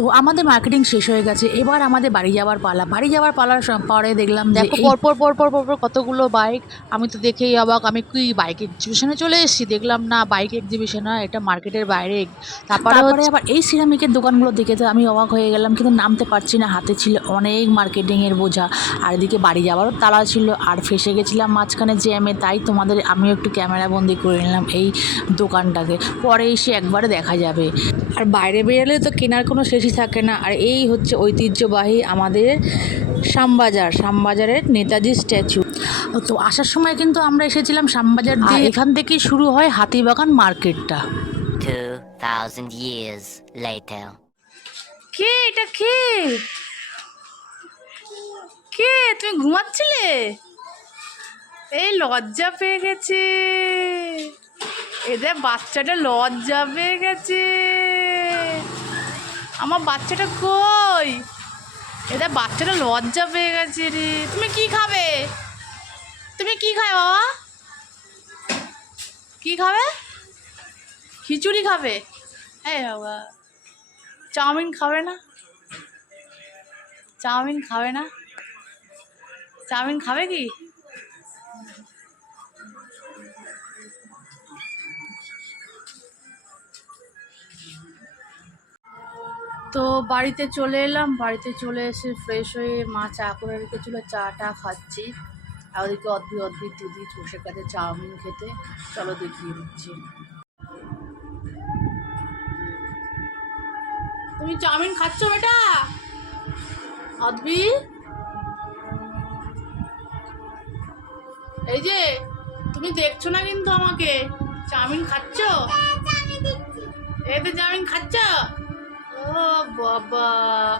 তো আমাদের মার্কেটিং শেষ হয়ে গেছে, এবার আমাদের বাড়ি যাওয়ার পালা। বাড়ি যাওয়ার পালার পরে দেখলাম যে দেখো পরপর কতগুলো বাইক। আমি তো দেখেই অবাক, আমি কি বাইক এক্সিবিশনে চলে এসেছি? দেখলাম না, বাইক এক্সিবিশন হয়, এটা মার্কেটের বাইরে। তারপরে আবার এই সিরামিকের দোকানগুলো দেখে তো আমি অবাক হয়ে গেলাম, কিন্তু নামতে পারছি না, হাতে ছিল অনেক মার্কেটিংয়ের বোঝা, আর এদিকে বাড়ি যাওয়ারও তাড়া ছিল, আর ফেসে গেছিলাম মাঝখানে জ্যামে। তাই তোমাদের আমিও একটু ক্যামেরা বন্দি করে নিলাম এই দোকানটাকে, পরে এসে একবারে দেখা যাবে। আর বাইরে বেরোলে তো কেনার কোনো শেষই থাকে না। আর এই হচ্ছে ঐতিহ্যবাহী আমাদের শ্যামবাজারের নেতাজি স্ট্যাচু। তো আসার সময় কিন্তু আমরা এসেছিলাম শ্যামবাজার দিয়ে, এখান থেকেই শুরু হয় হাতিবাগান মার্কেটটা। 2000 years later. কে এটা? কে কে তুমি ঘুমাচ্ছিলে? এই লজ্জা পেয়ে গেছে, এদের বাচ্চাটা লজ্জা পেয়ে গেছে। আমার বাচ্চাটা কই? এদের বাচ্চাটা লজ্জা পেয়ে গেছে রে। তুমি কি খাবে? তুমি কি খাবে বাবা? কি খাবে? খিচুড়ি খাবে? হ্যাঁ বাবা, চাউমিন খাবে না? চাউমিন খাবে না? চাউমিন খাবে কি? তো বাড়িতে চলে এলাম, বাড়িতে চলে এসে ফ্রেশ হয়ে মা চা করে রেখেছিল, চাটা খাচ্ছি। আর ওদিকে অদ্ভুত দিদি বসে কাছে চাউমিন খেতে। চলো দেখিয়ে দিচ্ছি। তুমি চাউমিন খাচ্ছ বেটা? অদ্ভি, এই যে তুমি দেখছো না কিন্তু আমাকে, চাউমিন খাচ্ছ? এই তো চাউমিন খাচ্ছ? ও বাবা,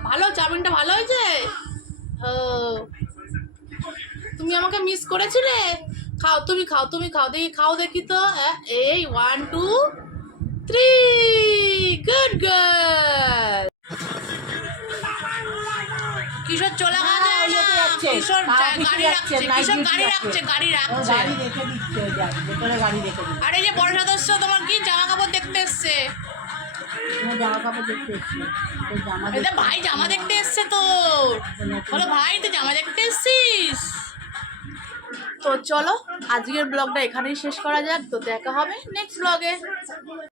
ভালো, চাউমিনটা ভালো হয়েছে। ও, তুমি আমাকে মিস করেছিলে? খাও, তুমি খাও, তুমি খাও, দেখি খাও, দেখি তো। এই 1 2 3, গুড গার্ল। কিশোর চলে গেছে, কিশোর গাড়ি রাখছে, কিশোর গাড়ি রাখছে। আর এই যে বড় সদস্য তোমার কি জামা কাপড় দেখতে এসছে? এটা ভাই জামা দেখতে এসছে তোর। বলো ভাই, তুই জামা দেখতে এসছিস? তো চলো আজকের ব্লগটা এখানেই শেষ করা যাক, তো দেখা হবে নেক্সট ব্লগে।